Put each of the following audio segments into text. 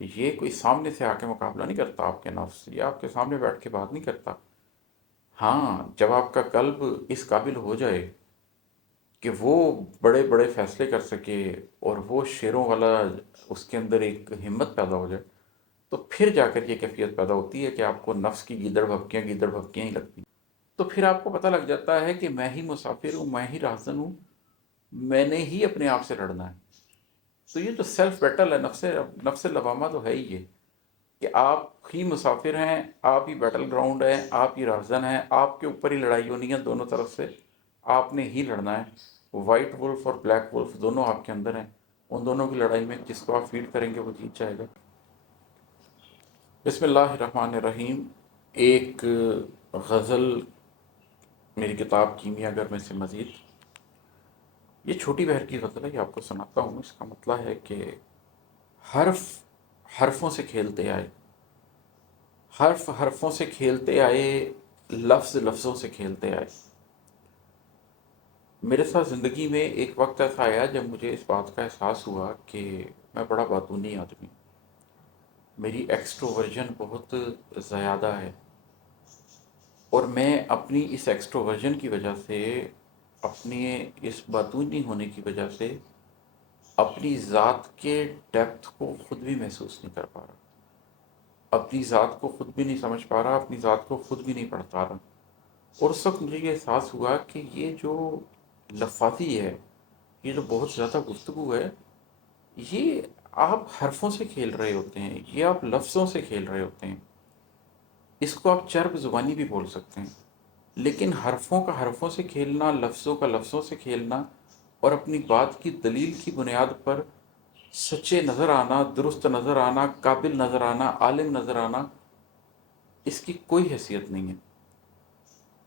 یہ کوئی سامنے سے آ کے مقابلہ نہیں کرتا آپ کے نفس، یہ آپ کے سامنے بیٹھ کے بات نہیں کرتا۔ ہاں، جب آپ کا قلب اس قابل ہو جائے کہ وہ بڑے بڑے فیصلے کر سکے، اور وہ شیروں والا اس کے اندر ایک ہمت پیدا ہو جائے، تو پھر جا کر یہ کیفیت پیدا ہوتی ہے کہ آپ کو نفس کی گیدڑ بھبکیاں ہی لگتی ہیں۔ تو پھر آپ کو پتہ لگ جاتا ہے کہ میں ہی مسافر ہوں، میں ہی راہزن ہوں، میں نے ہی اپنے آپ سے لڑنا ہے۔ تو یہ جو سیلف بیٹل ہے، نفس لوامہ تو ہے ہی یہ، کہ آپ ہی مسافر ہیں، آپ ہی بیٹل گراؤنڈ ہیں، آپ ہی راہزن ہیں، آپ کے اوپر ہی لڑائی ہونی ہے دونوں طرف سے، آپ نے ہی لڑنا ہے۔ وائٹ ولف اور بلیک ولف دونوں آپ کے اندر ہیں، ان دونوں کی لڑائی میں جس کو آپ فیڈ کریں گے وہ جیت جائے گا۔ بسم اللہ الرحمن الرحیم۔ ایک غزل میری کتاب کیمیا گر میں سے مزید، یہ چھوٹی بہر کی غزل ہے، یہ آپ کو سناتا ہوں۔ اس کا مطلب ہے کہ حرف حرفوں سے کھیلتے آئے، حرف حرفوں سے کھیلتے آئے، لفظ لفظوں سے کھیلتے آئے۔ میرے ساتھ زندگی میں ایک وقت ایسا آیا جب مجھے اس بات کا احساس ہوا کہ میں بڑا باتونی آدمی ہوں، میری ایکسٹروورژن بہت زیادہ ہے، اور میں اپنی اس ایکسٹروورژن کی وجہ سے، اپنے اس باتونی ہونے کی وجہ سے، اپنی ذات کے ڈیپتھ کو خود بھی محسوس نہیں کر پا رہا، اپنی ذات کو خود بھی نہیں سمجھ پا رہا، اپنی ذات کو خود بھی نہیں پڑھ پا رہا۔ اور اس وقت مجھے یہ احساس ہوا کہ یہ جو لفاظی ہے، یہ جو بہت زیادہ گفتگو ہے، یہ آپ حرفوں سے کھیل رہے ہوتے ہیں، یہ آپ لفظوں سے کھیل رہے ہوتے ہیں۔ اس کو آپ چرب زبانی بھی بول سکتے ہیں، لیکن حرفوں کا حرفوں سے کھیلنا، لفظوں کا لفظوں سے کھیلنا، اور اپنی بات کی دلیل کی بنیاد پر سچے نظر آنا، درست نظر آنا، قابل نظر آنا، عالم نظر آنا، اس کی کوئی حیثیت نہیں ہے۔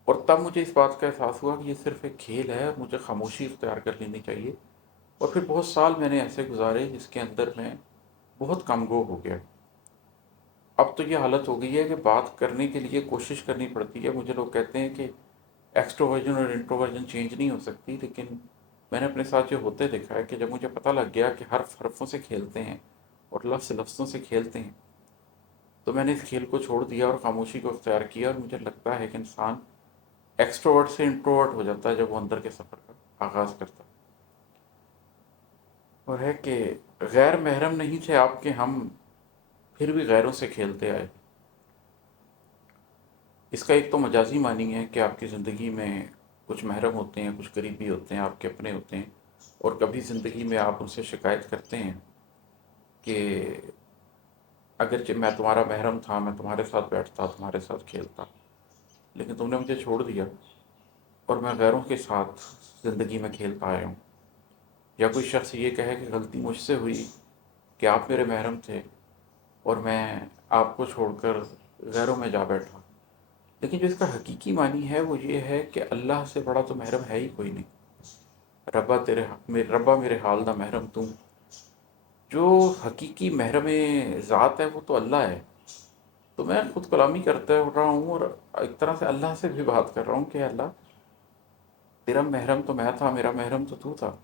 اور تب مجھے اس بات کا احساس ہوا کہ یہ صرف ایک کھیل ہے، مجھے خاموشی اختیار کر لینی چاہیے۔ اور پھر بہت سال میں نے ایسے گزارے جس کے اندر میں بہت کم گو ہو گیا۔ اب تو یہ حالت ہو گئی ہے کہ بات کرنے کے لیے کوشش کرنی پڑتی ہے۔ مجھے لوگ کہتے ہیں کہ ایکسٹروورژن اور انٹروورژن چینج نہیں ہو سکتی، لیکن میں نے اپنے ساتھ جو ہوتے دیکھا ہے کہ جب مجھے پتہ لگ گیا کہ حرف حرفوں سے کھیلتے ہیں اور لفظ لفظوں سے کھیلتے ہیں، تو میں نے اس کھیل کو چھوڑ دیا اور خاموشی کو اختیار کیا۔ اور مجھے لگتا ہے کہ انسان ایکسٹروورٹ سے انٹروورٹ ہو جاتا ہے جب وہ اندر کے سفر کا آغاز کرتا ہے۔ اور ہے کہ غیر محرم نہیں تھے آپ کے ہم، پھر بھی غیروں سے کھیلتے آئے۔ اس کا ایک تو مجازی معنی ہے کہ آپ کی زندگی میں کچھ محرم ہوتے ہیں، کچھ قریبی ہوتے ہیں، آپ کے اپنے ہوتے ہیں، اور کبھی زندگی میں آپ ان سے شکایت کرتے ہیں کہ اگرچہ میں تمہارا محرم تھا، میں تمہارے ساتھ بیٹھتا، تمہارے ساتھ کھیلتا، لیکن تم نے مجھے چھوڑ دیا، اور میں غیروں کے ساتھ زندگی میں کھیلتا آیا ہوں۔ یا کوئی شخص یہ کہے کہ غلطی مجھ سے ہوئی کہ آپ میرے محرم تھے اور میں آپ کو چھوڑ کر غیروں میں جا بیٹھا، لیکن جو اس کا حقیقی معنی ہے وہ یہ ہے کہ اللہ سے بڑا تو محرم ہے ہی کوئی نہیں۔ ربا میرے حال دا محرم تم، جو حقیقی محرم ذات ہے وہ تو اللہ ہے۔ تو میں خود کلامی کرتا رہا ہوں، اور ایک طرح سے اللہ سے بھی بات کر رہا ہوں کہ اللہ، تیرا محرم تو میں تھا، میرا محرم تو تو تھا،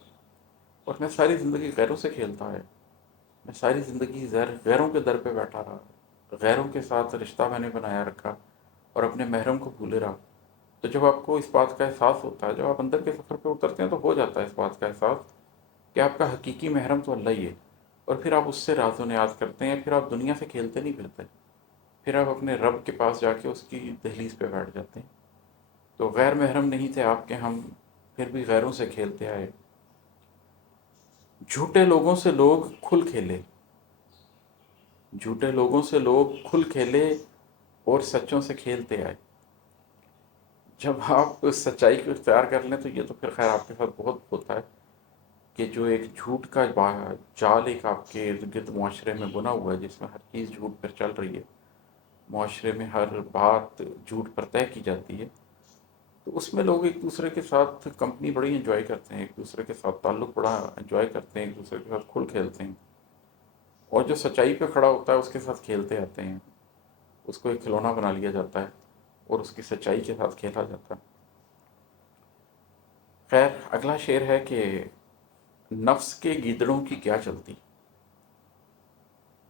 اور میں ساری زندگی غیروں سے کھیلتا ہے، میں ساری زندگی غیروں کے در پہ بیٹھا رہا، غیروں کے ساتھ رشتہ میں نے بنایا رکھا، اور اپنے محرم کو بھولے رہا۔ تو جب آپ کو اس بات کا احساس ہوتا ہے، جب آپ اندر کے سفر پہ اترتے ہیں، تو ہو جاتا ہے اس بات کا احساس کہ آپ کا حقیقی محرم تو اللہ ہی ہے، اور پھر آپ اس سے راز و نیاز کرتے ہیں، پھر آپ دنیا سے کھیلتے نہیں پھرتے، پھر آپ اپنے رب کے پاس جا کے اس کی دہلیز پہ بیٹھ جاتے ہیں۔ تو غیر محرم نہیں تھے آپ کے ہم، پھر بھی غیروں سے کھیلتے آئے۔ جھوٹے لوگوں سے لوگ کھل کھیلے، جھوٹے لوگوں سے لوگ کھل کھیلے، اور سچوں سے کھیلتے آئے۔ جب آپ سچائی کو اختیار کر لیں تو یہ تو پھر خیر آپ کے ساتھ بہت ہوتا ہے کہ جو ایک جھوٹ کا جال ایک آپ کے ارد گرد معاشرے میں بنا ہوا ہے، جس میں ہر چیز جھوٹ پر چل رہی ہے، معاشرے میں ہر بات جھوٹ پر طے کی جاتی ہے، تو اس میں لوگ ایک دوسرے کے ساتھ کمپنی بڑی انجوائے کرتے ہیں، ایک دوسرے کے ساتھ تعلق بڑا انجوائے کرتے ہیں، ایک دوسرے کے ساتھ کھل کھیلتے ہیں، اور جو سچائی پہ کھڑا ہوتا ہے اس کے ساتھ کھیلتے آتے ہیں، اس کو ایک کھلونا بنا لیا جاتا ہے، اور اس کی سچائی کے ساتھ کھیلا جاتا ہے۔ خیر، اگلا شعر ہے کہ نفس کے گیدڑوں کی کیا چلتی،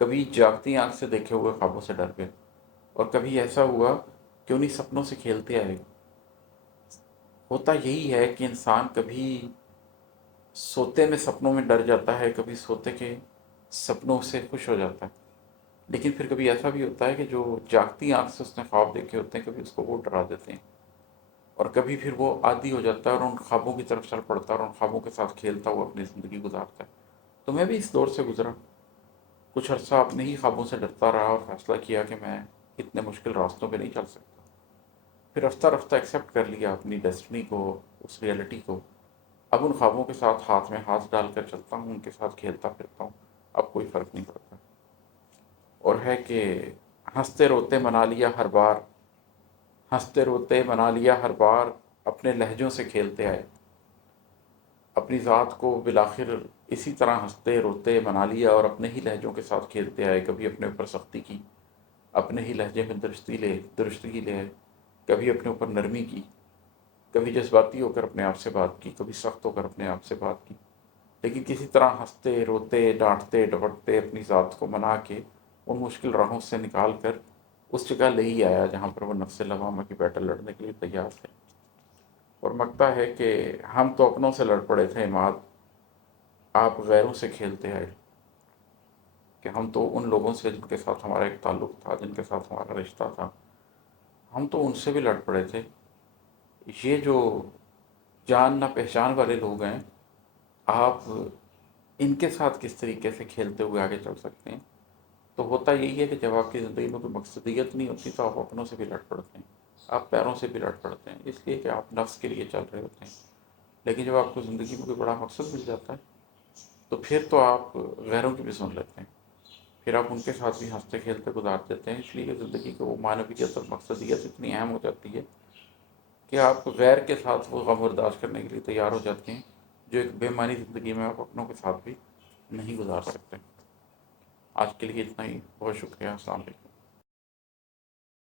کبھی جاگتی آنکھ سے دیکھے ہوئے خوابوں سے ڈر گئے، اور کبھی ایسا ہوا کہ انہیں سپنوں سے کھیلتے آئے۔ ہوتا یہی ہے کہ انسان کبھی سوتے میں سپنوں میں ڈر جاتا ہے، کبھی سوتے کے سپنوں سے خوش ہو جاتا ہے، لیکن پھر کبھی ایسا بھی ہوتا ہے کہ جو جاگتی آنکھ سے اس نے خواب دیکھے ہوتے ہیں، کبھی اس کو وہ ڈرا دیتے ہیں، اور کبھی پھر وہ عادی ہو جاتا ہے اور ان خوابوں کی طرف چل پڑتا ہے اور ان خوابوں کے ساتھ کھیلتا ہوا اپنی زندگی گزارتا ہے۔ تو میں بھی اس دور سے گزرا، کچھ عرصہ اپنے ہی خوابوں سے ڈرتا رہا اور فیصلہ کیا کہ میں اتنے مشکل راستوں پہ نہیں چل سکتا۔ پھر رفتہ رفتہ ایکسیپٹ کر لیا اپنی ڈیسٹنی کو، اس ریئلٹی کو۔ اب ان خوابوں کے ساتھ ہاتھ میں ہاتھ ڈال کر چلتا ہوں، ان کے ساتھ کھیلتا پھرتا ہوں، اب کوئی فرق نہیں پڑتا۔ اور ہے کہ ہنستے روتے منا لیا ہر بار، ہنستے روتے منا لیا ہر بار، اپنے لہجوں سے کھیلتے آئے، اپنی ذات کو بالآخر اسی طرح ہنستے روتے منا لیا اور اپنے ہی لہجوں کے ساتھ کھیلتے آئے۔ کبھی اپنے اوپر سختی کی، اپنے ہی لہجے میں درستگی لے آئے، کبھی اپنے اوپر نرمی کی، کبھی جذباتی ہو کر اپنے آپ سے بات کی، کبھی سخت ہو کر اپنے آپ سے بات کی، لیکن کسی طرح ہنستے روتے ڈانٹتے ڈپٹتے اپنی ذات کو منا کے ان مشکل راہوں سے نکال کر اس جگہ لے ہی آیا جہاں پر وہ نفس لوامہ کی بیٹل لڑنے کے لیے تیار تھے۔ اور مکتا ہے کہ ہم تو اپنوں سے لڑ پڑے تھے عماد، آپ غیروں سے کھیلتے آئے، کہ ہم تو ان لوگوں سے جن کے ساتھ ہمارا ایک تعلق تھا، جن کے ساتھ ہمارا رشتہ تھا، ہم تو ان سے بھی لڑ پڑے تھے۔ یہ جو جان نہ پہچان والے لوگ ہیں، آپ ان کے ساتھ کس طریقے سے کھیلتے ہوئے آگے چل سکتے ہیں؟ تو ہوتا یہی ہے کہ جب آپ کی زندگی میں کوئی مقصدیت نہیں ہوتی تو آپ اپنوں سے بھی لڑ پڑتے ہیں، آپ پیروں سے بھی لڑ پڑتے ہیں، اس لیے کہ آپ نفس کے لیے چل رہے ہوتے ہیں۔ لیکن جب آپ کو زندگی میں کوئی بڑا مقصد مل جاتا ہے تو پھر تو آپ غیروں کی بھی سن لیتے ہیں، پھر آپ ان کے ساتھ بھی ہنستے کھیلتے گزار دیتے ہیں۔ اس لیے کہ زندگی کو وہ معنویت اور مقصدیت اتنی اہم ہو جاتی ہے کہ آپ غیر کے ساتھ وہ غم برداشت کرنے کے لیے تیار ہو جاتے ہیں جو ایک بے معنی زندگی میں آپ اپنوں کے ساتھ بھی نہیں گزار سکتے۔ آج کے لیے اتنا ہی، بہت شکریہ، السلام علیکم۔